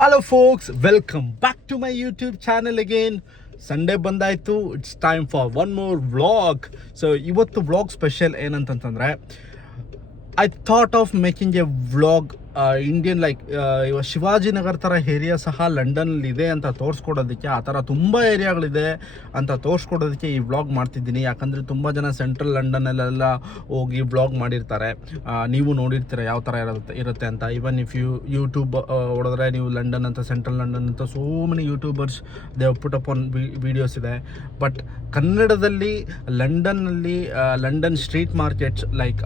Hello folks, welcome back to my YouTube channel again. Sunday ಬಂದಾಯಿತು. It's time for one more vlog. So ಇವತ್ತು vlog special ಏನಂತಂತಂದರೆ I thought of making a vlog Indian like ಇವಾಗ ಶಿವಾಜಿನಗರ ಥರ area ಸಹ ಲಂಡನ್ನಲ್ಲಿದೆ ಅಂತ ತೋರಿಸ್ಕೊಡೋದಕ್ಕೆ, ಆ ಥರ ತುಂಬ ಏರಿಯಾಗಳಿದೆ ಅಂತ ತೋರಿಸ್ಕೊಡೋದಕ್ಕೆ ಈ ವ್ಲಾಗ್ ಮಾಡ್ತಿದ್ದೀನಿ. ಯಾಕಂದರೆ ತುಂಬ ಜನ ಸೆಂಟ್ರಲ್ ಲಂಡನ್ನಲ್ಲೆಲ್ಲ ಹೋಗಿ ವ್ಲಾಗ್ ಮಾಡಿರ್ತಾರೆ. ನೀವು ನೋಡಿರ್ತೀರ ಯಾವ ಥರ ಇರುತ್ತೆ ಅಂತ. ಈವನ್ ಇಫ್ ಯೂಟ್ಯೂಬ್ ಹೊಡೆದ್ರೆ ನೀವು ಲಂಡನ್ ಅಂತ, ಸೆಂಟ್ರಲ್ ಲಂಡನ್ ಅಂತ, so many YouTubers they put up on videos ಇದೆ. ಬಟ್ ಕನ್ನಡದಲ್ಲಿ ಲಂಡನ್ನಲ್ಲಿ ಲಂಡನ್ ಸ್ಟ್ರೀಟ್ ಮಾರ್ಕೆಟ್ಸ್ ಲೈಕ್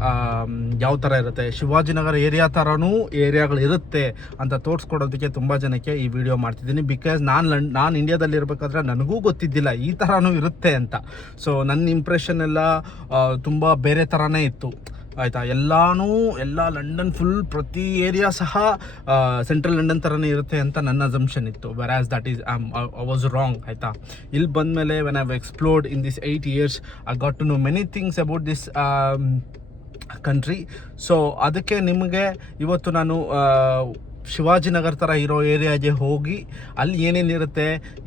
ಯಾವ ಥರ ಇರುತ್ತೆ, ಶಿವಾಜಿನಗರ ಏರಿಯಾ ಥರನೂ ಏರಿಯಾಗಳು ಇರುತ್ತೆ ಅಂತ ತೋರಿಸ್ಕೊಡೋದಕ್ಕೆ ತುಂಬ ಜನಕ್ಕೆ ಈ ವಿಡಿಯೋ ಮಾಡ್ತಿದ್ದೀನಿ. ಬಿಕಾಸ್ ನಾನು ಇಂಡಿಯಾದಲ್ಲಿ ಇರಬೇಕಾದ್ರೆ ನನಗೂ ಗೊತ್ತಿದ್ದಿಲ್ಲ ಈ ಥರನೂ ಇರುತ್ತೆ ಅಂತ. ಸೊ ನನ್ನ ಇಂಪ್ರೆಷನ್ ಎಲ್ಲ ತುಂಬ ಬೇರೆ ಥರನೇ ಇತ್ತು ಆಯಿತಾ. ಎಲ್ಲ ಲಂಡನ್ ಫುಲ್ ಪ್ರತಿ ಏರಿಯಾ ಸಹ ಸೆಂಟ್ರಲ್ ಲಂಡನ್ ಥರನೇ ಇರುತ್ತೆ ಅಂತ ನನ್ನ ಅಸಂಪ್ಷನ್ ಇತ್ತು. Whereas that is I was wrong ಆಯಿತಾ. ಇಲ್ಲಿ ಬಂದಮೇಲೆ when I have explored in this 8 years I got to know many things about this country. So ಅದಕ್ಕೆ ನಿಮಗೆ ಇವತ್ತು ನಾನು ಶಿವಾಜಿನಗರ ಥರ ಇರೋ ಏರಿಯಾಗೆ ಹೋಗಿ ಅಲ್ಲಿ ಏನೇನಿರುತ್ತೆ,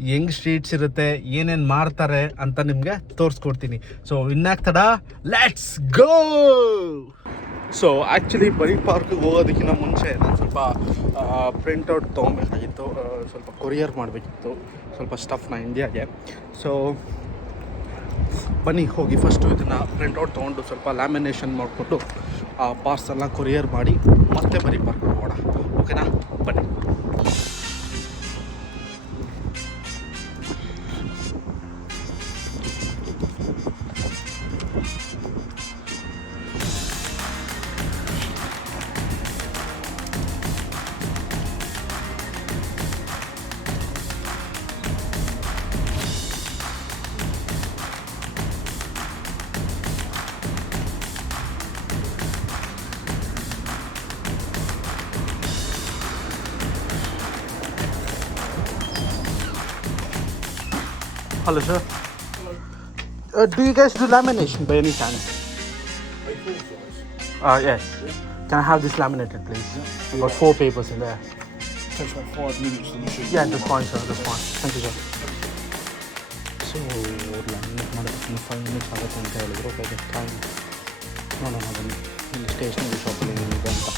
ಹೆಂಗ್ ಸ್ಟ್ರೀಟ್ಸ್ ಇರುತ್ತೆ, ಏನೇನು ಮಾರ್ತಾರೆ ಅಂತ ನಿಮಗೆ ತೋರಿಸ್ಕೊಡ್ತೀನಿ. ಸೊ ಇನ್ನಾಗ್ತಡ, let's go. So actually Bury ಪಾರ್ಕ್ಗೆ ಹೋಗೋದಕ್ಕಿಂತ ಮುಂಚೆ ನಾನು ಸ್ವಲ್ಪ ಪ್ರಿಂಟೌಟ್ ತೊಗೊಬೇಕಾಗಿತ್ತು, ಸ್ವಲ್ಪ ಕೊರಿಯರ್ ಮಾಡಬೇಕಿತ್ತು ಸ್ವಲ್ಪ ಸ್ಟಫ್ನ ಇಂಡಿಯಾಗೆ. ಸೊ ಬನ್ನಿ ಹೋಗಿ ಫಸ್ಟು ಇದನ್ನು ಪ್ರಿಂಟೌಟ್ ತೊಗೊಂಡು ಸ್ವಲ್ಪ ಲ್ಯಾಮಿನೇಷನ್ ಮಾಡಿಕೊಂಡು ಆ ಪಾರ್ಸಲ್ನ ಕೊರಿಯರ್ ಮಾಡಿ ಮತ್ತೆ ಬರೀ ಪಾರ್ಕ್ ಹೋಗೋಣ. ಓಕೆನಾ, ಬನ್ನಿ. Hello sir. Hello. Do you guys do lamination by any chance? By full size? Yes. Yeah. Can I have this laminated please? Yeah. I've got 4 papers in there. Takes about 5 minutes to machine. Yeah, that's fine sir, that's fine. Thank you sir. So, laminate ಮಾಡೋದಕ್ಕೆ 5 minutes ಆಗುತ್ತೆ ಅಂತ ಹೇಳಿದ್ರು. By the time ನೋಡೋಣ ಬನ್ನಿ ಇಲ್ಲಿ stationery ಶಾಪಲ್ಲಿ ಏನಿದೆ ಅಂತ.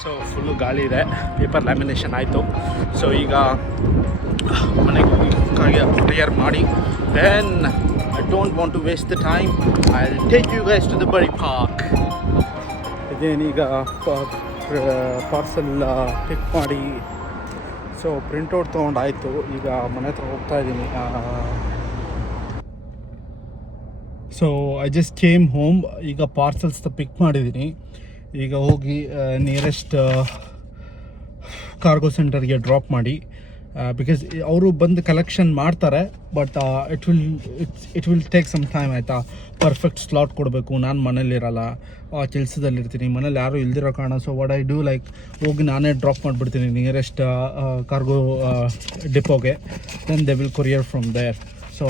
ಸೊ ಫುಲ್ಲು ಗಾಳಿ ಇದೆ, ಪೇಪರ್ ಲ್ಯಾಮಿನೇಷನ್ ಆಯಿತು. ಸೊ ಈಗ ಮನೆಗೆ ಹೋಗಿ ಕ್ಲಿಯರ್ ಮಾಡಿ then I don't want to waste the time, I will take you guys to the Bury Park. ಇದೇನೀಗ ಪಾರ್ಸಲ್ ಪಿಕ್ ಮಾಡಿ ಸೊ ಪ್ರಿಂಟೌಟ್ ತೊಗೊಂಡಾಯಿತು. ಈಗ ಮನೆ ಹತ್ರ ಹೋಗ್ತಾ ಇದ್ದೀನಿ. So I just came home. ಈಗ ಪಾರ್ಸಲ್ಸ್ ಪಿಕ್ ಮಾಡಿದ್ದೀನಿ. ಈಗ ಹೋಗಿ ನಿಯರೆಸ್ಟ್ ಕಾರ್ಗೋ ಸೆಂಟರ್ಗೆ ಡ್ರಾಪ್ ಮಾಡಿ ಬಿಕಾಸ್ ಅವರು ಬಂದು ಕಲೆಕ್ಷನ್ ಮಾಡ್ತಾರೆ, but it will take some time ಆಯಿತಾ. ಪರ್ಫೆಕ್ಟ್ ಸ್ಲಾಟ್ ಕೊಡಬೇಕು. ನಾನು ಮನೇಲಿರಲ್ಲ, ಕೆಲಸದಲ್ಲಿರ್ತೀನಿ, ಮನೇಲಿ ಯಾರೂ ಇಲ್ದಿರೋ ಕಾರಣ. So what I do, like ಹೋಗಿ ನಾನೇ ಡ್ರಾಪ್ ಮಾಡಿಬಿಡ್ತೀನಿ ನಿಯರೆಸ್ಟ್ ಕಾರ್ಗೋ ಡಿಪೋಗೆ. Then they will courier from there. So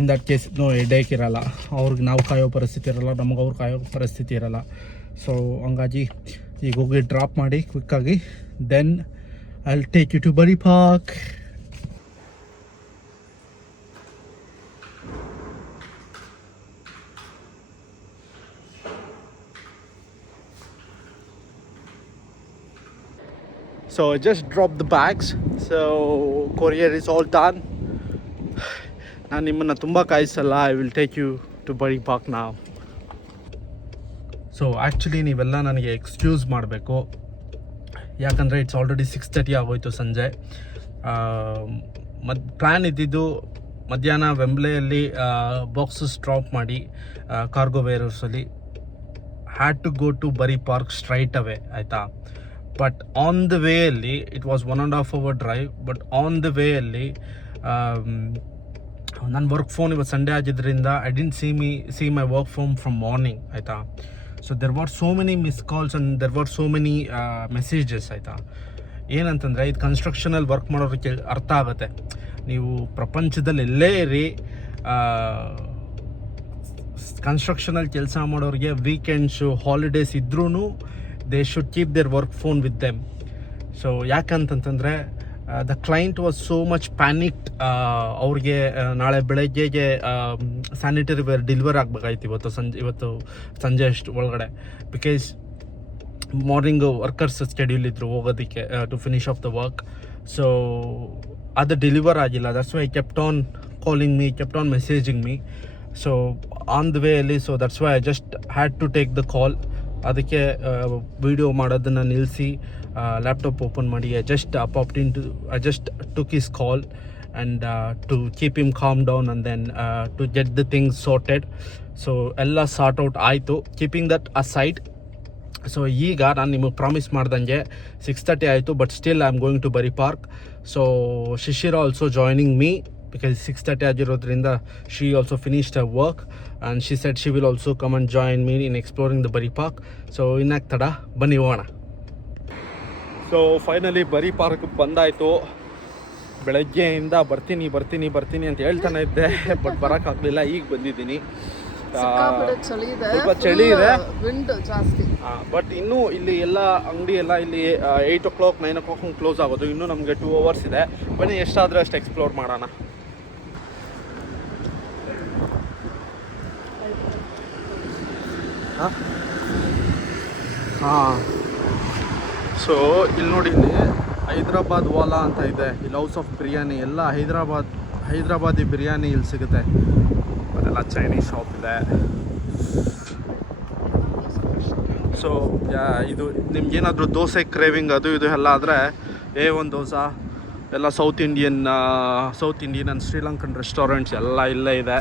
in that case no headache ಇರಲ್ಲ. ಅವ್ರಿಗೆ ನಾವು ಕಾಯೋ ಪರಿಸ್ಥಿತಿ ಇರಲ್ಲ, ನಮಗೆ ಅವ್ರು ಕಾಯೋ ಪರಿಸ್ಥಿತಿ ಇರಲ್ಲ. ಸೊ ಹಂಗಾಗಿ ಈಗ ಹೋಗಿ ಡ್ರಾಪ್ ಮಾಡಿ ಕ್ವಿಕ್ಕಾಗಿ, then I'll take you to Buddy Park. So I just dropped the bags. So courier is all done. ನಾನು ನಿಮ್ಮನ್ನು ತುಂಬ ಕಾಯಿಸಲ್ಲ. I will take you to Buddy Park now. So actually ನೀವೆಲ್ಲ ನನಗೆ ಎಕ್ಸ್ಕ್ಯೂಸ್ ಮಾಡಬೇಕು, ಯಾಕಂದರೆ ಇಟ್ಸ್ ಆಲ್ರೆಡಿ 6:30 ಆಗೋಯ್ತು ಸಂಜೆ. Plan ಇದ್ದಿದ್ದು ಮಧ್ಯಾಹ್ನ ವೆಂಬ್ಲೆಯಲ್ಲಿ ಬಾಕ್ಸಸ್ ಡ್ರಾಪ್ ಮಾಡಿ ಕಾರ್ಗೋ ವೇರ್ಹೌಸಲ್ಲಿ had to go to Bury park straight away ಆಯಿತಾ. ಬಟ್ ಆನ್ ದ ವೇಯಲ್ಲಿ it was 1.5 hour drive. But on the ವೇಯಲ್ಲಿ ನನ್ನ ವರ್ಕ್ ಫೋನ್ ಇವತ್ತು ಸಂಡೇ ಆಗಿದ್ದರಿಂದ I didn't see my work phone from morning ಆಯಿತಾ. So there was so many miss calls and there was so many messages ಆಯಿತಾ. ಏನಂತಂದರೆ ಇದು ಕನ್ಸ್ಟ್ರಕ್ಷನಲ್ಲಿ work ಮಾಡೋರಿಗೆ ಅರ್ಥ ಆಗುತ್ತೆ. ನೀವು ಪ್ರಪಂಚದಲ್ಲಿ ಎಲ್ಲೇ ಇರಿ, ಕನ್ಸ್ಟ್ರಕ್ಷನಲ್ಲಿ ಕೆಲಸ ಮಾಡೋರಿಗೆ ವೀಕೆಂಡ್ಸು ಹಾಲಿಡೇಸ್ ಇದ್ರೂ they should keep their work phone with them. So ಯಾಕಂತಂತಂದರೆ the client was so much panicked. ಅವ್ರಿಗೆ ನಾಳೆ ಬೆಳಗ್ಗೆಗೆ ಸ್ಯಾನಿಟರಿ ವೇರ್ ಡೆಲಿವರ್ ಆಗಬೇಕಾಯ್ತು ಇವತ್ತು ಸಂಜೆ ಅಷ್ಟು ಒಳಗಡೆ. ಬಿಕಾಸ್ ಮಾರ್ನಿಂಗು ವರ್ಕರ್ಸ್ ಸ್ಕೆಡ್ಯೂಲ್ ಇದ್ದರು ಹೋಗೋದಕ್ಕೆ to finish off the work. So ಅದು ಡೆಲಿವರ್ ಆಗಿಲ್ಲ. That's why kept on calling me, kept on messaging me. So on the ವೇಯಲ್ಲಿ, so that's why I just had to take the call. ಅದಕ್ಕೆ video ಮಾಡೋದನ್ನು ನಿಲ್ಲಿಸಿ laptop open ಮಾಡಿ I just took his call and to keep him calm down and then to get the things sorted. So ಎಲ್ಲ sort out ಆಯಿತು, keeping that aside. So ಈಗ ನಾನು ನಿಮಗೆ promise ಮಾಡ್ದಂಗೆ 6:30 ಆಯಿತು, but still I am going to Bury park. So Shishira also joining me because 6:30 ಆಗಿರೋದ್ರಿಂದ she also finished her work and she said she will also come and join me in exploring the Buddy Park. So ಇನ್ನಾಗ ತಡ ಬನ್ನಿ ಹೋಗೋಣ. So finally ಬರಿ park ಬಂದಾಯಿತು. ಬೆಳಗ್ಗೆಯಿಂದ ಬರ್ತೀನಿ ಅಂತ ಹೇಳ್ತಾನೆ ಇದ್ದೆ, ಬಟ್ ಬರೋಕ್ಕಾಗಲಿಲ್ಲ. ಈಗ ಬಂದಿದ್ದೀನಿ. ಸ್ವಲ್ಪ ಚಳಿ ಇದೆ, ವಿಂಡ್ ಜಾಸ್ತಿ. ಬಟ್ ಇನ್ನೂ ಇಲ್ಲಿ ಎಲ್ಲ ಅಂಗಡಿ ಎಲ್ಲ ಇಲ್ಲಿ 8 o'clock 9 o'clock ಕ್ಲೋಸ್ ಆಗೋದು. ಇನ್ನೂ ನಮಗೆ 2 hours ಇದೆ. ಬನ್ನಿ ಎಷ್ಟಾದರೂ ಅಷ್ಟು ಎಕ್ಸ್ಪ್ಲೋರ್ ಮಾಡೋಣ. ಹಾಂ, ಸೊ ಇಲ್ಲಿ ನೋಡಿ, ಇಲ್ಲಿ ಹೈದ್ರಾಬಾದ್ ವಾಲಾ ಅಂತ ಇದೆ. ಇಲ್ಲಿ ಹೌಸ್ ಆಫ್ ಬಿರಿಯಾನಿ ಎಲ್ಲ ಹೈದ್ರಾಬಾದಿ ಬಿರಿಯಾನಿ ಇಲ್ಲಿ ಸಿಗುತ್ತೆ. ಅದೆಲ್ಲ ಚೈನೀಸ್ ಶಾಪ್ ಇದೆ. ಸೊ ಇದು ನಿಮ್ಗೇನಾದರೂ ದೋಸೆ ಕ್ರೇವಿಂಗ್ ಅದು ಇದು ಎಲ್ಲ ಆದರೆ A1 ದೋಸೆ ಎಲ್ಲ south Indian and Sri Lankan restaurants ಎಲ್ಲ ಇಲ್ಲೇ ಇದೆ.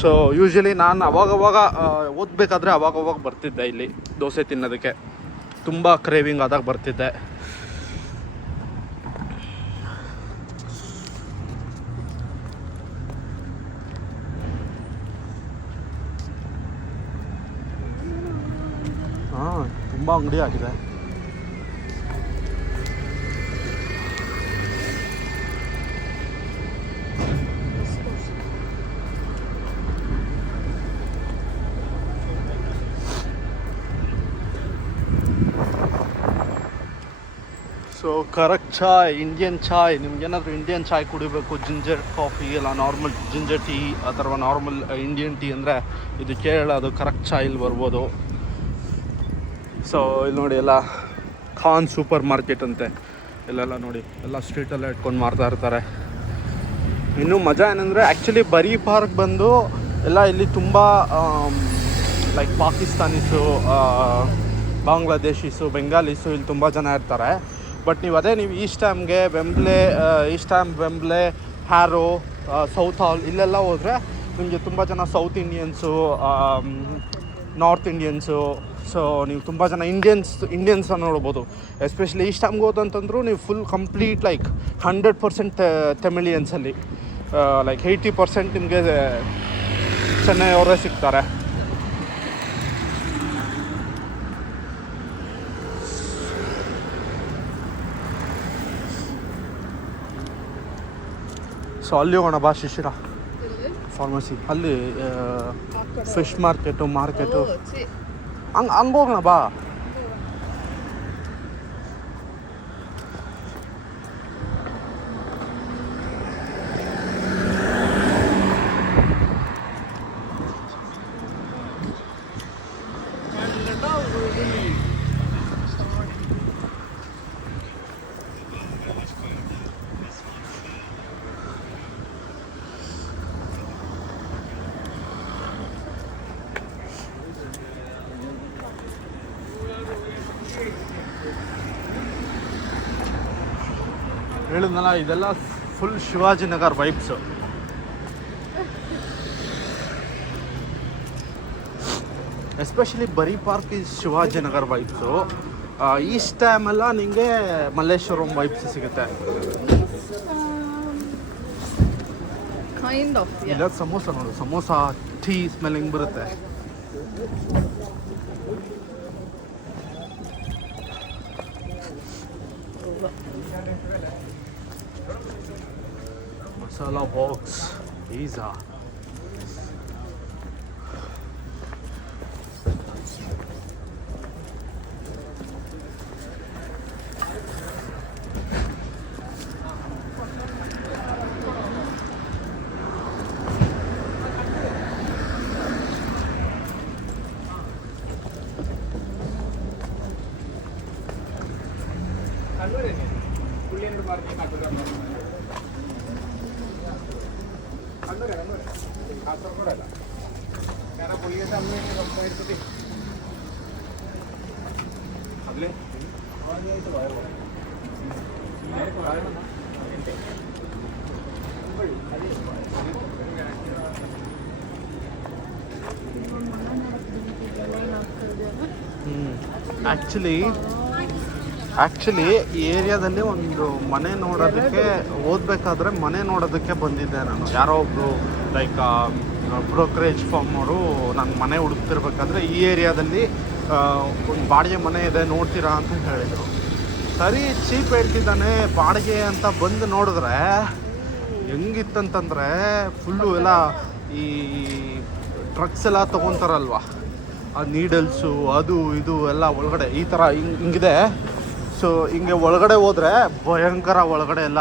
ಸೊ ಯೂಶ್ವಲಿ ನಾನು ಅವಾಗವಾಗ ಓದಬೇಕಾದ್ರೆ ಅವಾಗವಾಗ ಬರ್ತಿದ್ದೆ ಇಲ್ಲಿ ದೋಸೆ ತಿನ್ನೋದಕ್ಕೆ. ತುಂಬ ಕ್ರೇವಿಂಗ್ ಆದಾಗ ಬರ್ತಿದ್ದೆ. ಹಾಂ, ತುಂಬ ಅಂಗಡಿ ಆಗಿದೆ. ಸೊ ಕರೆಕ್ಟ್ ಚಾಯ್, ಇಂಡಿಯನ್ ಚಾಯ್. ನಿಮ್ಗೇನಾದರೂ ಇಂಡಿಯನ್ ಚಾಯ್ ಕುಡಿಬೇಕು, ಜಿಂಜರ್ ಕಾಫಿ ಇಲ್ಲ ನಾರ್ಮಲ್ ಜಿಂಜರ್ ಟೀ ಅಥವಾ ನಾರ್ಮಲ್ ಇಂಡಿಯನ್ ಟೀ ಅಂದರೆ ಇದು ಕೇರಳ, ಅದು ಕರೆಕ್ಟ್ ಚಾಯ್ ಇಲ್ಲಿ ಬರ್ಬೋದು. ಸೊ ಇಲ್ಲಿ ನೋಡಿ, ಎಲ್ಲ ಖಾನ್ ಸೂಪರ್ ಮಾರ್ಕೆಟ್ ಅಂತೆ. ಇಲ್ಲೆಲ್ಲ ನೋಡಿ, ಎಲ್ಲ ಸ್ಟ್ರೀಟೆಲ್ಲ ಇಟ್ಕೊಂಡು ಮಾರ್ತಾ ಇರ್ತಾರೆ. ಇನ್ನೂ ಮಜಾ ಏನಂದರೆ ಆ್ಯಕ್ಚುಲಿ ಬರಿ ಪಾರ್ಕ್ ಬಂದು ಎಲ್ಲ ಇಲ್ಲಿ ತುಂಬ ಲೈಕ್ ಪಾಕಿಸ್ತಾನೀಸು, ಬಾಂಗ್ಲಾದೇಶೀಸು, ಬೆಂಗಾಲೀಸು ಇಲ್ಲಿ ತುಂಬ ಜನ ಇರ್ತಾರೆ. ಬಟ್ ನೀವು ಈಸ್ಟ್ ಹ್ಯಾಮ್ ವೆಂಬ್ಲೆ ಹ್ಯಾರೋ, ಸೌತ್ ಹಾಲ್ ಇಲ್ಲೆಲ್ಲ ಹೋದರೆ ನಿಮಗೆ ತುಂಬ ಜನ south Indians, north Indians, so ನೀವು ತುಂಬ ಜನ ಇಂಡಿಯನ್ಸ್ ನೋಡ್ಬೋದು. ಎಸ್ಪೆಷಲಿ ಈಸ್ಟ್ ಟೈಮ್ಗೆ ಹೋದಂತಂದ್ರು ನೀವು ಫುಲ್ ಕಂಪ್ಲೀಟ್ ಲೈಕ್ 100% ತಮಿಳಿಯನ್ಸಲ್ಲಿ ಲೈಕ್ 80% ನಿಮಗೆ ಚೆನ್ನೈ ಅವರೇ ಸಿಗ್ತಾರೆ. ಸೊ ಅಲ್ಲಿ ಹೋಗೋಣ ಬಾ ಶಿಶಿರ ಫಾರ್ಮಸಿ, ಅಲ್ಲಿ ಫಿಶ್ ಮಾರ್ಕೆಟು ಹಂಗೆ ಹೋಗೋಣ ಬಾ. ಹೇಳಿದ್ನಲ್ಲ ಇದೆಲ್ಲ full Shivajinagar vibes. Especially Bury park is Shivajinagar vibes. East ಟೈಮೆಲ್ಲ ನಿಮಗೆ ಮಲ್ಲೇಶ್ವರಂ ವೈಬ್ಸ್ ಸಿಗುತ್ತೆ. ಇಲ್ಲ ಸಮೋಸ ನೋಡು, ಸಮೋಸ ಟೀ ಸ್ಮೆಲ್ ಹಿಂಗೆ ಬರುತ್ತೆ. Masala box pizza. ಆ್ಯಕ್ಚುಲಿ ಈ ಏರಿಯಾದಲ್ಲಿ ಒಂದು ಮನೆ ನೋಡೋದಕ್ಕೆ ಓದಬೇಕಾದ್ರೆ ಮನೆ ನೋಡೋದಕ್ಕೆ ಬಂದಿದ್ದೆ ನಾನು. ಯಾರೋ ಒಬ್ಬರು ಲೈಕ್ ಬ್ರೋಕರೇಜ್ ಫಾರ್ಮ್ ಅವರು ನನ್ನ ಮನೆ ಹುಡುಕ್ತಿರ್ಬೇಕಾದ್ರೆ ಈ ಏರಿಯಾದಲ್ಲಿ ಒಂದು ಬಾಡಿಗೆ ಮನೆ ಇದೆ ನೋಡ್ತೀರಾ ಅಂತ ಹೇಳಿದರು. ಸರಿ ಚೀಪ್ ಹೇಳ್ತಿದ್ದಾನೆ ಬಾಡಿಗೆ ಅಂತ ಬಂದು ನೋಡಿದ್ರೆ ಹೆಂಗಿತ್ತಂತಂದರೆ ಫುಲ್ಲು ಎಲ್ಲ ಈ ಡ್ರಗ್ಸ್ ಎಲ್ಲ ತೊಗೊತಾರಲ್ವ, ಆ ನೀಡಲ್ಸು ಅದು ಇದು ಎಲ್ಲ ಒಳಗಡೆ ಈ ಥರ ಹಿಂಗಿದೆ. ಸೊ ಹಿಂಗೆ ಒಳಗಡೆ ಹೋದರೆ ಭಯಂಕರ ಒಳಗಡೆ ಎಲ್ಲ.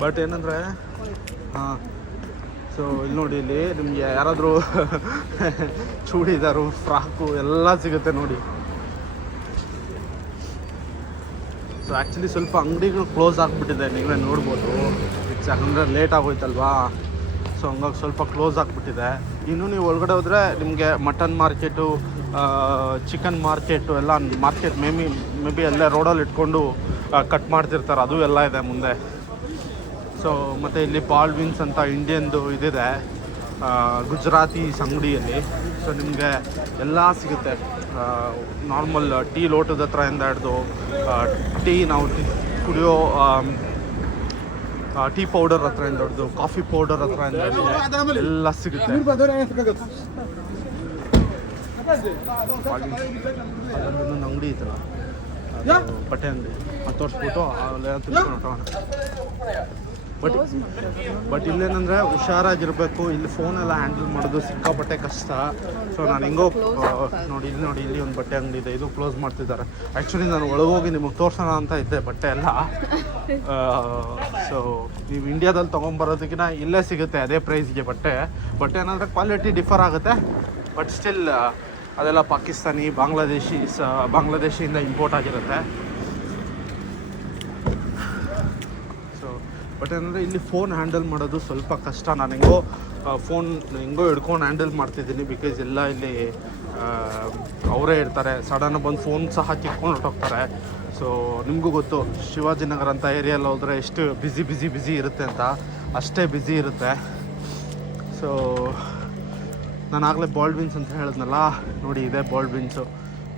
ಬಟ್ ಏನಂದರೆ ಹಾಂ, ಸೊ ಇಲ್ಲಿ ನೋಡಿ, ಇಲ್ಲಿ ನಿಮಗೆ ಯಾರಾದರೂ ಚೂಡಿದಾರು ಫ್ರಾಕು ಎಲ್ಲ ಸಿಗುತ್ತೆ ನೋಡಿ. ಸೊ ಆ್ಯಕ್ಚುಲಿ ಸ್ವಲ್ಪ ಅಂಗಡಿಗಳು ಕ್ಲೋಸ್ ಆಗಿಬಿಟ್ಟಿದೆ, ನೀವೇ ನೋಡ್ಬೋದು. ಯಾಕಂದರೆ ಲೇಟ್ ಆಗೋಯ್ತಲ್ವಾ, ಸೊ ಹಂಗಾಗಿ ಸ್ವಲ್ಪ ಕ್ಲೋಸ್ ಆಗಿಬಿಟ್ಟಿದೆ. ಇನ್ನು ನೀವು ಒಳಗಡೆ ಹೋದರೆ ನಿಮಗೆ ಮಟನ್ ಮಾರ್ಕೆಟು, ಚಿಕನ್ ಮಾರ್ಕೆಟು ಎಲ್ಲ ಮಾರ್ಕೆಟ್ ಮೇ ಬಿ ಅಲ್ಲೇ ರೋಡಲ್ಲಿ ಇಟ್ಕೊಂಡು ಕಟ್ ಮಾಡ್ತಿರ್ತಾರೆ, ಅದು ಎಲ್ಲ ಇದೆ ಮುಂದೆ. ಸೊ ಮತ್ತು ಇಲ್ಲಿ ಬಾಲ್ವಿನ್ಸ್ ಅಂತ ಇಂಡಿಯನ್ದು ಇದಿದೆ ಗುಜರಾತಿ ಅಂಗಡಿಯಲ್ಲಿ. ಸೊ ನಿಮಗೆ ಎಲ್ಲ ಸಿಗುತ್ತೆ, ನಾರ್ಮಲ್ ಟೀ ಲೋಟದ ಹತ್ರ ಇಂದ ಹಿಡ್ದು ಟೀ ನಾವು ಕುಡಿಯೋ ಟೀ ಪೌಡರ್ ಹತ್ರ ಇಂದ ಹಿಡ್ದು ಕಾಫಿ ಪೌಡರ್ ಹತ್ರ ಇಂದ ಹಿಡ್ದು ಎಲ್ಲ ಸಿಗುತ್ತೆ. ಅದೊಂದು ಅಂಗಡಿ ಐತಲ್ಲ, ಬಟ್ಟೆ ಅಂಗಡಿ, ಅದು ತೋರಿಸ್ಬಿಟ್ಟು ಅಲ್ಲೆಲ್ಲ ತಿಳ್ಕೊಂಡು ಬಟ್ ಇಲ್ಲೇನಂದರೆ ಹುಷಾರಾಗಿರಬೇಕು. ಇಲ್ಲಿ ಫೋನೆಲ್ಲ ಹ್ಯಾಂಡಲ್ ಮಾಡೋದು ಸಿಕ್ಕಾಪಟ್ಟೆ ಕಷ್ಟ. ಸೊ ನಾನು ಹೆಂಗೋ ನೋಡಿ ಇಲ್ಲಿ ಒಂದು ಬಟ್ಟೆ ಅಂಗಡಿ ಇದೆ, ಇದು ಕ್ಲೋಸ್ ಮಾಡ್ತಿದ್ದಾರೆ. ಆ್ಯಕ್ಚುಲಿ ನಾನು ಒಳಗೋಗಿ ನಿಮಗೆ ತೋರ್ಸೋಣ ಅಂತ ಇದ್ದೆ ಬಟ್ಟೆ ಎಲ್ಲ. ಸೊ ನೀವು ಇಂಡಿಯಾದಲ್ಲಿ ತೊಗೊಂಬರೋದಕ್ಕಿಂತ ಇಲ್ಲೇ ಸಿಗುತ್ತೆ ಅದೇ ಪ್ರೈಸ್ಗೆ ಬಟ್ಟೆ. ಬಟ್ ಏನಂದರೆ ಕ್ವಾಲಿಟಿ ಡಿಫರ್ ಆಗುತ್ತೆ. ಬಟ್ ಸ್ಟಿಲ್ ಅದೆಲ್ಲ ಪಾಕಿಸ್ತಾನಿ ಬಾಂಗ್ಲಾದೇಶಿಯಿಂದ ಇಂಪೋರ್ಟ್ ಆಗಿರುತ್ತೆ. ಸೊ ಬಟ್ ಏನಂದರೆ ಇಲ್ಲಿ ಫೋನ್ ಹ್ಯಾಂಡಲ್ ಮಾಡೋದು ಸ್ವಲ್ಪ ಕಷ್ಟ. ನಾನು ಹೆಂಗೋ ಫೋನ್ ಹಿಡ್ಕೊಂಡು ಹ್ಯಾಂಡಲ್ ಮಾಡ್ತಿದ್ದೀನಿ. ಬಿಕಾಸ್ ಎಲ್ಲ ಇಲ್ಲಿ ಅವರೇ ಇರ್ತಾರೆ. ಸಡನ್ನಾಗಿ ಬಂದು ಫೋನ್ ಸಹ ಕಿತ್ಕೊಂಡು ಹೊರಟೋಗ್ತಾರೆ. ಸೊ ನಿಮಗೂ ಗೊತ್ತು ಶಿವಾಜಿನಗರ ಅಂತ ಏರಿಯಲ್ಲಿ ಹೋದರೆ ಎಷ್ಟು ಬ್ಯುಸಿ ಇರುತ್ತೆ ಅಂತ. ಅಷ್ಟೇ ಬ್ಯುಸಿ ಇರುತ್ತೆ. ಸೊ ನಾನು ಆಗಲೇ ಬಾಲ್ಡ್ ವಿನ್ಸ್ ಅಂತ ಹೇಳಿದ್ನಲ್ಲ, ನೋಡಿ ಇದೆ ಬಾಲ್ಡ್ ವಿನ್ಸು.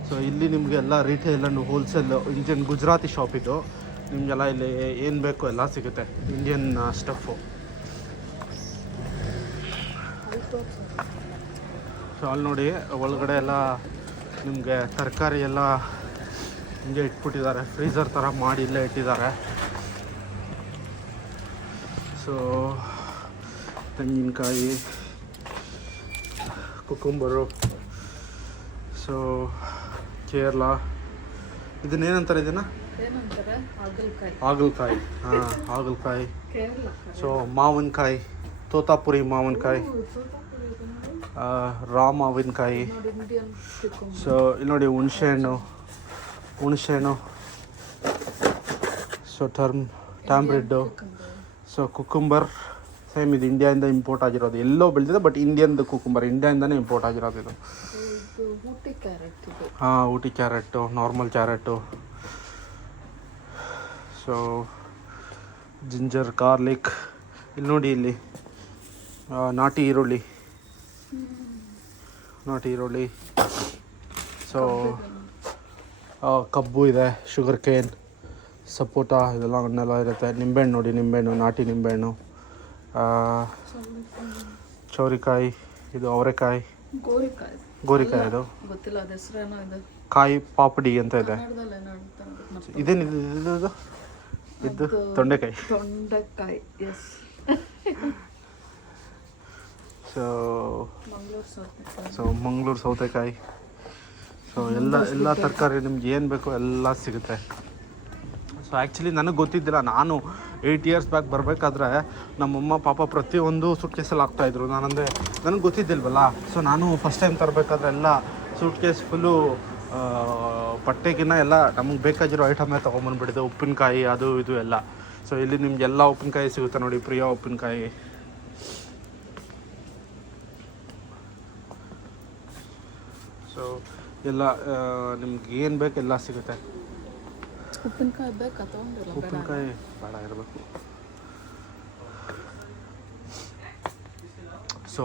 ಸೊ ಇಲ್ಲಿ ನಿಮಗೆ ಎಲ್ಲ ರಿಟೇಲನ್ನು ಹೋಲ್ಸೇಲು ಇಂಡಿಯನ್ ಗುಜರಾತಿ ಶಾಪ್ ಇದು. ನಿಮಗೆಲ್ಲ ಇಲ್ಲಿ ಏನು ಬೇಕು ಎಲ್ಲ ಸಿಗುತ್ತೆ, ಇಂಡಿಯನ್ ಸ್ಟಫು. ಸೊ ಅಲ್ಲಿ ನೋಡಿ ಒಳಗಡೆ ಎಲ್ಲ ನಿಮಗೆ ತರಕಾರಿ ಎಲ್ಲ ಹಿಂಗೆ ಇಟ್ಬಿಟ್ಟಿದ್ದಾರೆ, ಫ್ರೀಝರ್ ಥರ ಮಾಡಿ ಇಲ್ಲೇ ಇಟ್ಟಿದ್ದಾರೆ. ಸೊ ತೆಂಗಿನಕಾಯಿ, ಕುಕುಂಬರು, ಸೊ ಕೇರಳ, ಇದನ್ನೇನಂತಾರೆ ಇದನ್ನು? ಹಾಗಲಕಾಯಿ. ಹಾಂ, ಹಾಗಲಕಾಯಿ. ಸೊ ಮಾವಿನಕಾಯಿ, ತೋತಾಪುರಿ ಮಾವಿನಕಾಯಿ, ರಾ ಮಾವಿನಕಾಯಿ. ಸೊ ಇಲ್ಲಿ ನೋಡಿ ಹುಣಸೆಹಣ್ಣು. ಸೊ ಟ್ಯಾಂಬ್ರಿಡ್ಡು. ಸೊ ಕುಕುಂಬರ್ ಸೇಮ್ ಇದು ಇಂಡಿಯಾದಿಂದ ಇಂಪೋರ್ಟ್ ಆಗಿರೋದು. ಎಲ್ಲೋ ಬೆಳೆದಿದೆ ಬಟ್ ಇಂಡಿಯನ್ದು ಕುಕುಂಬರ್, ಇಂಡಿಯಾಯಿಂದನೇ ಇಂಪೋರ್ಟ್ ಆಗಿರೋದು ಇದು. ಹಾಂ, Ooty carrot, normal carrot. So ginger, garlic. ಇಲ್ಲಿ ನೋಡಿ, ಇಲ್ಲಿ ನಾಟಿ ಈರುಳ್ಳಿ. ಸೊ ಕಬ್ಬು ಇದೆ, ಶುಗರ್ ಕೇನ್, ಸಪೋಟ, ಇದೆಲ್ಲ ಹಣ್ಣೆಲ್ಲ ಇರುತ್ತೆ. ನಿಂಬೆಹಣ್ಣು ನೋಡಿ, ನಾಟಿ ನಿಂಬೆಹಣ್ಣು. ಚೌರಿಕಾಯಿ, ಇದು ಅವರೆಕಾಯಿ, ಗೋರಿಕಾಯಿ. ಇದು ಕಾಯಿ ಪಾಪಡಿ ಅಂತ ಇದೆ. ಇದೇನಿದು? ಇದು ತೊಂಡೆಕಾಯಿ. ಸೊ ಮಂಗಳೂರು ಸೌತೆಕಾಯಿ. ಸೊ ಎಲ್ಲ ತರಕಾರಿ ನಿಮ್ಗೆ ಏನು ಬೇಕೋ ಎಲ್ಲ ಸಿಗುತ್ತೆ. ಸೊ ಆ್ಯಕ್ಚುಲಿ ನನಗೆ ಗೊತ್ತಿದ್ದಿಲ್ಲ. ನಾನು 8 years ಬ್ಯಾಕ್ ಬರಬೇಕಾದ್ರೆ ನಮ್ಮಮ್ಮ ಪಾಪ ಪ್ರತಿಯೊಂದು ಸೂಟ್ ಕೇಸಲ್ಲಿ ಹಾಕ್ತಾಯಿದ್ರು. ನಾನಂದರೆ ನನಗೆ ಗೊತ್ತಿದ್ದಿಲ್ವಲ್ಲ. ಸೊ ನಾನು ಫಸ್ಟ್ ಟೈಮ್ ತರಬೇಕಾದ್ರೆ ಎಲ್ಲ ಸೂಟ್ ಕೇಸ್ ಫುಲ್ಲು ಬಟ್ಟೆಗಿನ್ನ ಎಲ್ಲ ನಮಗೆ ಬೇಕಾಗಿರೋ ಐಟಮೇ ತೊಗೊಂಬಂದ್ಬಿಟ್ಟಿದೆ. ಉಪ್ಪಿನಕಾಯಿ, ಅದು ಇದು ಎಲ್ಲ. ಸೊ ಇಲ್ಲಿ ನಿಮ್ಗೆ ಎಲ್ಲ ಉಪ್ಪಿನಕಾಯಿ ಸಿಗುತ್ತೆ ನೋಡಿ, ಪ್ರಿಯಾ ಉಪ್ಪಿನಕಾಯಿ. ಸೊ ಎಲ್ಲ ನಿಮ್ಗೆ ಏನು ಬೇಕು ಎಲ್ಲ ಸಿಗುತ್ತೆ. ಉಪ್ಪಿನಕಾಯಿ ಬೇಕಾ? ತೊಗೊಂಡಿಲ್ಲ. ಉಪ್ಪಿನಕಾಯಿ ಬೇಡ ಇರಬೇಕು. ಸೊ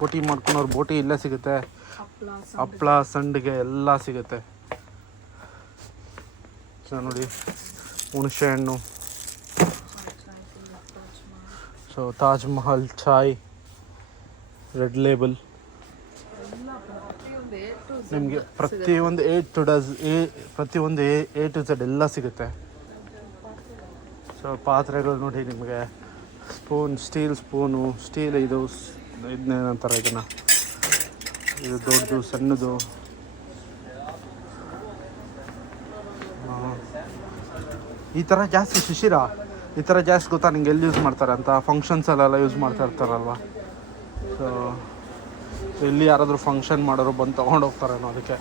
ಬೋಟಿ ಮಾಡ್ಕೊಂಡವ್ರು ಬೋಟಿ ಇಲ್ಲೇ ಸಿಗುತ್ತೆ. ಹಪ್ಪಳ, ಸಂಡಿಗೆ ಎಲ್ಲ ಸಿಗುತ್ತೆ. ಸೊ ನೋಡಿ, ಹುಣಸೆ ಹಣ್ಣು. ಸೊ ತಾಜ್ ಮಹಲ್ ಚಾಯ್, ರೆಡ್ ಲೇಬಲ್. ನಿಮಗೆ ಪ್ರತಿಯೊಂದು ಪ್ರತಿಯೊಂದು A to Z ಎಲ್ಲ ಸಿಗುತ್ತೆ. ಸೊ ಪಾತ್ರೆಗಳು ನೋಡಿ, ನಿಮಗೆ ಸ್ಟೀಲ್ ಸ್ಪೂನು, ಇದು ಇದನ್ನೇನಂತಾರೆ ಇದನ್ನು, ಇದು ದೊಡ್ಡದು, ಸಣ್ಣದು. ಈ ಥರ ಜಾಸ್ತಿ ಶಿಶಿರ, ಈ ಥರ ಜಾಸ್ತಿ ಗೊತ್ತಾ ನಿಂಗೆ ಎಲ್ಲಿ ಯೂಸ್ ಮಾಡ್ತಾರೆ ಅಂತ? ಫಂಕ್ಷನ್ಸಲ್ಲೆಲ್ಲ ಯೂಸ್ ಮಾಡ್ತಾ ಇರ್ತಾರಲ್ವ. ಸೊ ಇಲ್ಲಿ ಯಾರಾದರೂ ಫಂಕ್ಷನ್ ಮಾಡೋರು ಬಂದು ತೊಗೊಂಡು ಹೋಗ್ತಾರೇನೋ, ಅದಕ್ಕೆ.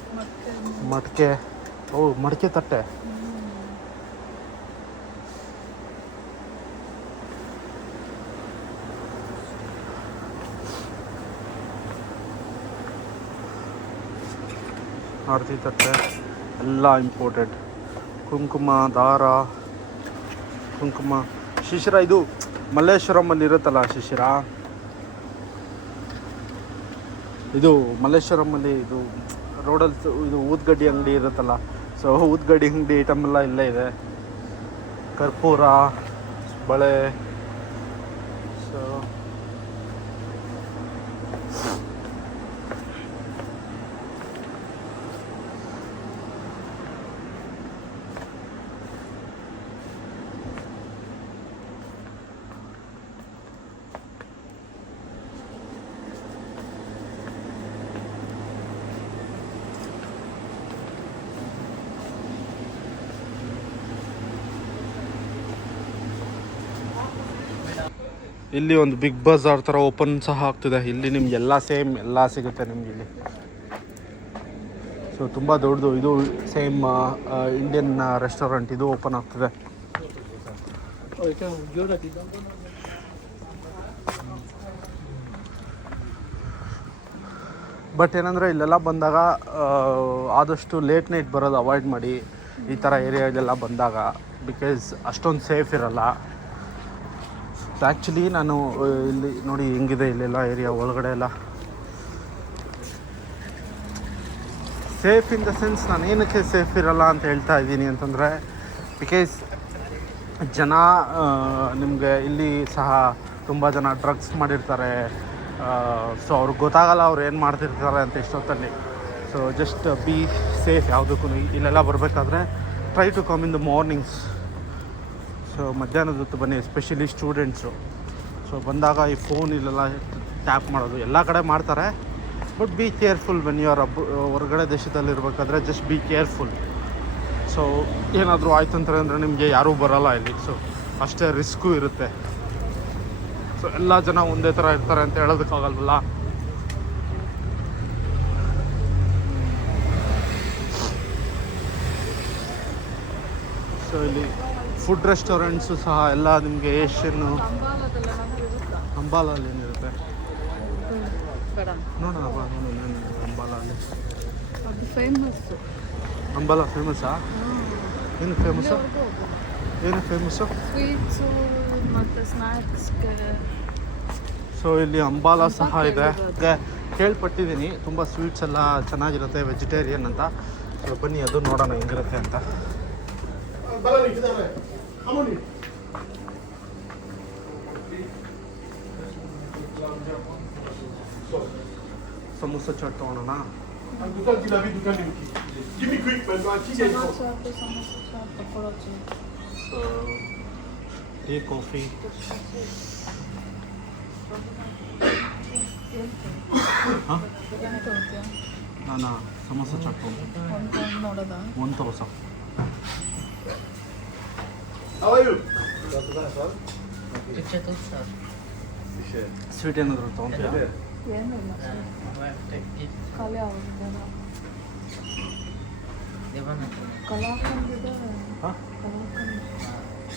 ಮಡಿಕೆ ತಟ್ಟೆ. ಆರತಿ ತಟ್ಟೆ ಎಲ್ಲ ಇಂಪೋರ್ಟೆಡ್. ಕುಂಕುಮ, ದಾರ, ಶಿಶಿರ. ಇದು ಮಲ್ಲೇಶ್ವರಮಲ್ಲಿ ಇರುತ್ತಲ್ಲ ಶಿಶಿರ, ಇದು ಮಲ್ಲೇಶ್ವರಮಲ್ಲಿ ಇದು ರೋಡಲ್ಲಿ ಇದು ಊದ್ಗಡ್ಡಿ ಅಂಗಡಿ ಇರುತ್ತಲ್ಲ. ಸೊ ಊದ್ಗಡ್ಡಿ ಅಂಗಡಿ ಐಟಮ್ ಎಲ್ಲ ಇಲ್ಲೇ ಇದೆ. ಕರ್ಪೂರ, ಬಳೆ. ಸೊ ಇಲ್ಲಿ ಒಂದು ಬಿಗ್ ಬಜಾರ್ ಥರ ಓಪನ್ ಸಹ ಆಗ್ತಿದೆ. ಇಲ್ಲಿ ನಿಮಗೆಲ್ಲ ಸೇಮ್ ಎಲ್ಲ ಸಿಗುತ್ತೆ ನಿಮ್ಗೆ ಇಲ್ಲಿ. ಸೊ ತುಂಬ ದೊಡ್ಡದು ಇದು. ಸೇಮ್ ಇಂಡಿಯನ್ ರೆಸ್ಟೋರೆಂಟ್ ಇದು ಓಪನ್ ಆಗ್ತಿದೆ. ಬಟ್ ಏನಂದರೆ ಇಲ್ಲೆಲ್ಲ ಬಂದಾಗ ಆದಷ್ಟು ಲೇಟ್ ನೈಟ್ ಬರೋದು ಅವಾಯ್ಡ್ ಮಾಡಿ ಈ ಥರ ಏರಿಯಾಗೆಲ್ಲ ಬಂದಾಗ, ಬಿಕಾಸ್ ಅಷ್ಟೊಂದು ಸೇಫ್ ಇರಲ್ಲ. ಆ್ಯಕ್ಚುಲಿ ನಾನು ಇಲ್ಲಿ ನೋಡಿ ಹೆಂಗಿದೆ ಇಲ್ಲೆಲ್ಲ ಏರಿಯಾ ಒಳಗಡೆ ಎಲ್ಲ ಸೇಫ್ ಇನ್ ದ ಸೆನ್ಸ್. ನಾನು ಏನಕ್ಕೆ ಸೇಫ್ ಇರಲ್ಲ ಅಂತ ಹೇಳ್ತಾ ಇದ್ದೀನಿ ಅಂತಂದರೆ, ಬಿಕಾಸ್ ಜನ ನಿಮಗೆ ಇಲ್ಲಿ ಸಹ ತುಂಬ ಜನ ಡ್ರಗ್ಸ್ ಮಾಡಿರ್ತಾರೆ. ಸೊ ಅವ್ರಿಗೆ ಗೊತ್ತಾಗಲ್ಲ ಅವ್ರು ಏನು ಮಾಡ್ತಿರ್ತಾರೆ ಅಂತ ಎಷ್ಟೊತ್ತಲ್ಲಿ. ಸೊ ಜಸ್ಟ್ ಬಿ ಸೇಫ್ ಯಾವುದಕ್ಕೂ. ಇಲ್ಲೆಲ್ಲ ಬರಬೇಕಾದ್ರೆ try to come in the mornings. So ಮಧ್ಯಾಹ್ನದ ಹೊತ್ತು ಬನ್ನಿ, ಎಸ್ಪೆಷಲಿ ಸ್ಟೂಡೆಂಟ್ಸು. ಸೊ ಬಂದಾಗ ಈ ಫೋನ್ ಇಲ್ಲೆಲ್ಲ ಟ್ಯಾಪ್ ಮಾಡೋದು ಎಲ್ಲ ಕಡೆ ಮಾಡ್ತಾರೆ. But be careful when you are ಹೊರಗಡೆ ದೇಶದಲ್ಲಿರಬೇಕಾದ್ರೆ. Just be careful. ಸೊ ಏನಾದರೂ ಆಯ್ತು ಅಂತಂದರೆ ನಿಮಗೆ ಯಾರೂ ಬರೋಲ್ಲ ಇಲ್ಲಿ. ಸೊ ಅಷ್ಟೇ ರಿಸ್ಕು ಇರುತ್ತೆ. ಸೊ ಎಲ್ಲ ಜನ ಒಂದೇ ಥರ ಇರ್ತಾರೆ ಅಂತ ಹೇಳೋದಕ್ಕಾಗಲ್ವಲ್ಲ. ಸೊ ಇಲ್ಲಿ ಫುಡ್ ರೆಸ್ಟೋರೆಂಟ್ಸು ಸಹ ಎಲ್ಲ ನಿಮಗೆ ಏಷ್ಯನ್ನು. ಅಂಬಾಲಲ್ಲಿ ಏನಿರುತ್ತೆ ನೋಡೋಣ ಬಾ, ಅಂಬಾಲಲ್ಲಿ ಅದು ಫೇಮಸ್ಸು. ಅಂಬಾಲ ಫೇಮಸ್ಸಾ? ಏನು ಫೇಮಸ್ಸು? ಏನು ಫೇಮಸ್ಸು? ಸ್ವೀಟ್ಸು ಮತ್ತು ಸ್ನ್ಯಾಕ್ಸ್ಗೆ. ಸೊ ಇಲ್ಲಿ ಅಂಬಾಲ ಸಹ ಇದೆ. ಕೇಳ್ಪಟ್ಟಿದ್ದೀನಿ ತುಂಬ ಸ್ವೀಟ್ಸ್ ಎಲ್ಲ ಚೆನ್ನಾಗಿರುತ್ತೆ, ವೆಜಿಟೇರಿಯನ್ ಅಂತ. ಸೊ ಬನ್ನಿ ಅದು ನೋಡೋಣ ಹೆಂಗಿರುತ್ತೆ ಅಂತ. ಸಮೋಸ ಚಾಟ್ ತೊಗೊಳೋಣ. Give me quick, man. Samosa pakodi. So tea, coffee. ಹಾಂ ನಾನು ಸಮೋಸ ಚಾಟ್ ನೋಡೋದಾ? ಒಂದು ತಗೋಸ. How are you? ಸ್ವೀಟ್ ಏನಾದರೂ ತೊಗೊತೀಯಾ? ಏನೂ ಇಲ್ಲ ಖಾಲಿ ಆಗೋದಿಲ್ಲ. ಕಲಾಕಂದಿದೆ. ಹಾಂ ಕಲಾಕಂದ್.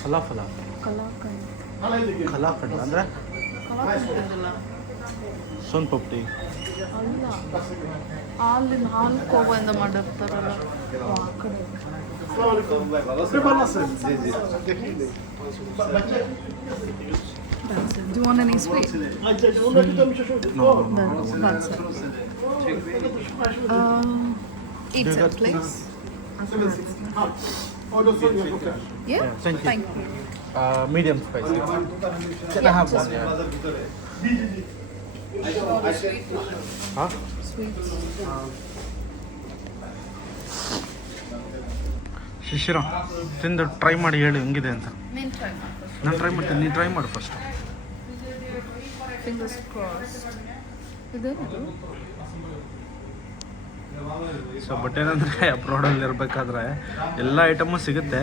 ಫಲಾಫಲ ಕಲಾಕಂಡ್ ಅಂದರೆ ಕಲಾಕಂದಿಲ್ಲ. ಸೋನ್ ಪಪ್ಡಿ ಅಲ್ಲ, ಹಾಲಿನ ಹಾಲು ಕೋವಿಂದ ಮಾಡಿರ್ತಾರಲ್ಲ ಆ ಕಡೆ. That's it. Do you want any sweet? That's it. Eat it, please. Yeah? Thank you. Medium spicy. Can I have one? Huh? Sweets. ಶಿಶಿರ ತಿಂದು ಟ್ರೈ ಮಾಡಿ ಹೇಳಿ ಹೆಂಗಿದೆ ಅಂತ. Main try. ನಾನು ಟ್ರೈ ಮಾಡ್ತೀನಿ, ನೀನು ಟ್ರೈ ಮಾಡು ಫಸ್ಟ್. Fingers crossed. ಇದೇನದು? ಸೊ ಬಟ್ ಏನಂದರೆ ಅಬ್ರಾಡಲ್ಲಿ ಇರಬೇಕಾದ್ರೆ ಎಲ್ಲ ಐಟಮು ಸಿಗುತ್ತೆ.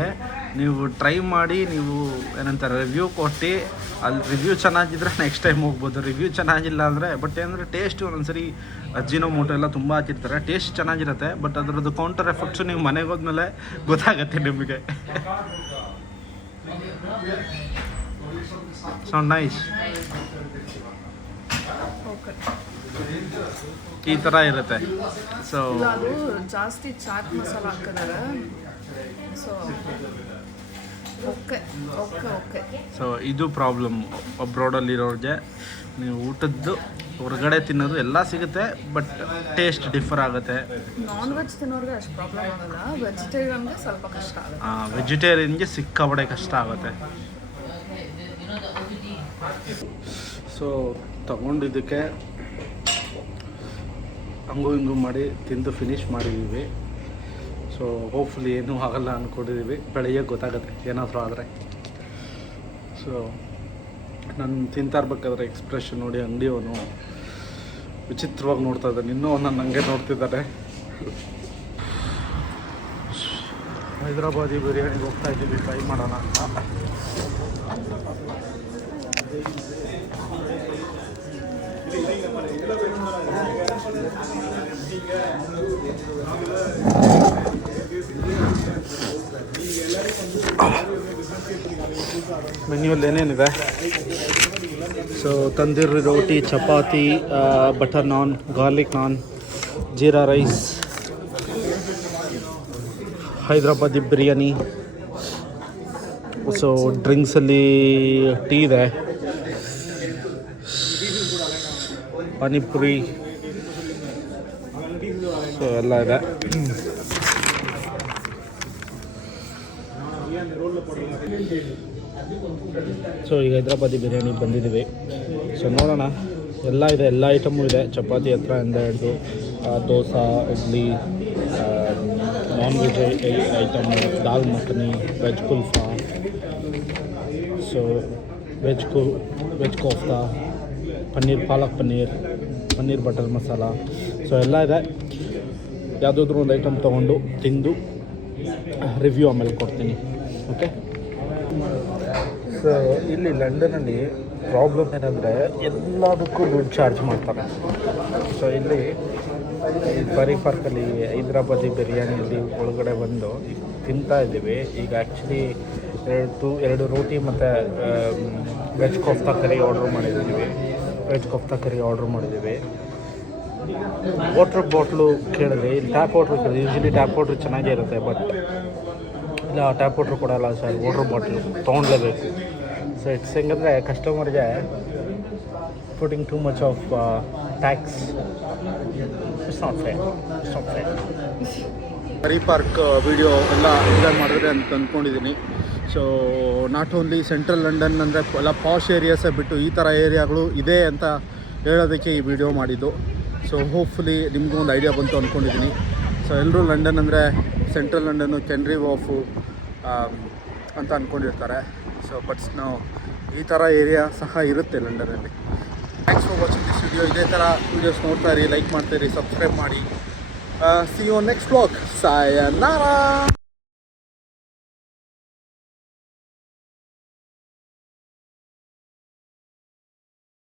ನೀವು ಟ್ರೈ ಮಾಡಿ, ನೀವು ಏನಂತಾರೆ ರಿವ್ಯೂ ಕೊಟ್ಟು, ಅಲ್ಲಿ ರಿವ್ಯೂ ಚೆನ್ನಾಗಿದ್ದರೆ ನೆಕ್ಸ್ಟ್ ಟೈಮ್ ಹೋಗ್ಬೋದು. ರಿವ್ಯೂ ಚೆನ್ನಾಗಿಲ್ಲ ಅಂದರೆ, ಬಟ್ ಏನಂದರೆ ಟೇಸ್ಟು ಒಂದೊಂದ್ಸರಿ ಅಜ್ಜಿನೋಮೋಟೊ ಎಲ್ಲ ತುಂಬ ಹಾಕಿರ್ತಾರೆ. ಟೇಸ್ಟ್ ಚೆನ್ನಾಗಿರುತ್ತೆ, ಬಟ್ ಅದರದ್ದು ಕೌಂಟರ್ ಎಫೆಕ್ಟ್ಸು ನೀವು ಮನೆಗೆ ಹೋದ್ಮೇಲೆ ಗೊತ್ತಾಗುತ್ತೆ ನಿಮಗೆ. So nice. Okay. ಈ ಥರ ಇರುತ್ತೆ. ಸೊ ಇಲ್ಲ, ಅದು ಜಾಸ್ತಿ ಚಾಟ್ ಮಸಾಲ ಹಾಕಿದಾರೆ. So okay. ಸೊ ಇದು ಪ್ರಾಬ್ಲಮ್ ಅಬ್ರಾಡಲ್ಲಿರೋರಿಗೆ. ನೀವು ಊಟದ್ದು ಹೊರಗಡೆ ತಿನ್ನೋದು ಎಲ್ಲ ಸಿಗುತ್ತೆ, ಬಟ್ ಟೇಸ್ಟ್ ಡಿಫರ್ ಆಗುತ್ತೆ. ನಾನ್ ವೆಜ್ ತಿನ್ನೋರಿಗೆ ಅಷ್ಟು ಪ್ರಾಬ್ಲಮ್ ಆಗಲ್ಲ, ವೆಜಿಟೇರಿಯನ್ಗೆ ಸ್ವಲ್ಪ ಕಷ್ಟ ಆಗುತ್ತೆ. ವೆಜಿಟೇರಿಯನ್ಗೆ ಸಿಕ್ಕಾಪಟ್ಟೆ ಕಷ್ಟ ಆಗುತ್ತೆ. ಸೊ ತಗೊಂಡಿದ್ದಕ್ಕೆ ಹಂಗೂ ಹಿಂಗೂ ಮಾಡಿ ತಿಂದು ಫಿನಿಷ್ ಮಾಡಿದ್ದೀವಿ. ಸೊ ಹೋಪ್ಫುಲಿ ಏನೂ ಆಗಲ್ಲ ಅಂದ್ಕೊಂಡಿದ್ದೀವಿ. ಬೆಳಗ್ಗೆ ಗೊತ್ತಾಗುತ್ತೆ ಏನಾದರೂ ಆದರೆ. ಸೊ ನಾನು ತಿಂತಾ ಇರ್ಬೇಕಾದ್ರೆ ಎಕ್ಸ್ಪ್ರೆಷನ್ ನೋಡಿ ಅಂಗಡಿಯವನು ವಿಚಿತ್ರವಾಗಿ ನೋಡ್ತಾ ಇದ್ದಾನೆ. ಇನ್ನೂ ನನ್ನ ಹಂಗೆ ನೋಡ್ತಿದ್ದಾರೆ. ಹೈದ್ರಾಬಾದಿ ಬಿರಿಯಾನಿಗೆ ಹೋಗ್ತಾ ಇದ್ದೀವಿ, ಟ್ರೈ ಮಾಡೋಣ ಅಂತ. ಮೆನು ಮೆನ್ಯೂಲ್ಲಿ ಏನೇನಿದೆ. So tandoori roti, chapati, butter naan, garlic naan, jeera rice, Hyderabadi biryani. So ಡ್ರಿಂಕ್ಸಲ್ಲಿ ಟೀ ಇದೆ, ಪಾನಿಪುರಿ, ಸೊ ಎಲ್ಲ ಇದೆ. ಸೊ ಈಗ ಹೈದ್ರಾಬಾದಿ ಬಿರಿಯಾನಿ ಬಂದಿದ್ದೀವಿ. ಸೊ ನೋಡೋಣ, ಎಲ್ಲ ಇದೆ, ಎಲ್ಲ ಐಟಮು ಇದೆ. ಚಪಾತಿ ಹತ್ರ ಇಂದ ಹಿಡಿದು dosa, idli, non veg item, dal makhani, veg kulfa, so veg kofta, paneer palak paneer, paneer butter masala, so ಎಲ್ಲ ಇದೆ. ಯಾವುದಾದ್ರೂ ಒಂದು ಐಟಮ್ ತೊಗೊಂಡು ತಿಂದು ರಿವ್ಯೂ ಆಮೇಲೆ ಕೊಡ್ತೀನಿ. ಓಕೆ. ಸೊ ಇಲ್ಲಿ ಲಂಡನಲ್ಲಿ ಪ್ರಾಬ್ಲಮ್ ಏನಂದರೆ ಎಲ್ಲದಕ್ಕೂ ದುಡ್ಡು ಚಾರ್ಜ್ ಮಾಡ್ತಾರೆ. ಸೊ ಇಲ್ಲಿ ಬರೀ ಪಾರ್ಕಲ್ಲಿ ಹೈದ್ರಾಬಾದಿ ಬಿರಿಯಾನಿಯಲ್ಲಿ ಒಳಗಡೆ ಬಂದು ತಿಂತಾ ಇದ್ದೀವಿ. ಈಗ ಆ್ಯಕ್ಚುಲಿ ಎರಡು ರೋಟಿ ಮತ್ತು ವೆಜ್ ಕೋಫ್ತಾ ಕರಿ ಆರ್ಡ್ರ್ ಮಾಡಿದ್ದೀವಿ. ವಾಟ್ರ್ ಬಾಟ್ಲು ಕೇಳಿದ್ರೆ ಇಲ್ಲಿ ಟ್ಯಾಪ್ ವಾಟ್ರ್ ಕೇಳಿದೆ. ಯೂಶ್ವಲಿ ಟ್ಯಾಪ್ ವಾಟ್ರ್ ಚೆನ್ನಾಗೇ ಇರುತ್ತೆ, ಬಟ್ ಇಲ್ಲ, ಟ್ಯಾಪ್ ವಾಟ್ರ್ ಕೊಡೋಲ್ಲ ಸರ್, ವಾಟ್ರ್ ಬಾಟ್ಲು ತೊಗೊಳ್ಲೇಬೇಕು. ಸೊ ಇಟ್ಸ್ ಹೆಂಗಂದರೆ ಕಸ್ಟಮರ್ಗೆ putting too much of tax. It's not fair. Bury park video ಎಲ್ಲ ಎಂಜಾಯ್ ಮಾಡಿದ್ರೆ ಅಂತ ಅಂದ್ಕೊಂಡಿದ್ದೀನಿ. So not only central London ಅಂದರೆ ಎಲ್ಲ ಪಾಶ್ ಏರಿಯಾಸೇ ಬಿಟ್ಟು ಈ ಥರ ಏರಿಯಾಗಳು ಇದೆ ಅಂತ ಹೇಳೋದಕ್ಕೆ ಈ ವಿಡಿಯೋ ಮಾಡಿದ್ದು. ಸೊ ಹೋಪ್ಫುಲಿ ನಿಮಗೂ ಒಂದು ಐಡಿಯಾ ಬಂತು ಅಂದ್ಕೊಂಡಿದ್ದೀನಿ. ಸೊ ಎಲ್ಲರೂ ಲಂಡನ್ ಅಂದರೆ ಸೆಂಟ್ರಲ್ ಲಂಡನ್ನು, ಕೆನರಿ ವಾಫು ಅಂತ ಅಂದ್ಕೊಂಡಿರ್ತಾರೆ. ಸೊ ಬಟ್ಸ್ ನಾವು ಈ ಥರ ಏರಿಯಾ ಸಹ ಇರುತ್ತೆ ಲಂಡನಲ್ಲಿ. Thanks for watching this video. ಇದೇ ಥರ ವೀಡಿಯೋಸ್ ನೋಡ್ತಾ ಇರಿ, ಲೈಕ್ ಮಾಡ್ತಾಯಿರಿ, ಸಬ್ಸ್ಕ್ರೈಬ್ ಮಾಡಿ. See you next vlog. ಸಾಯನಾರಾ.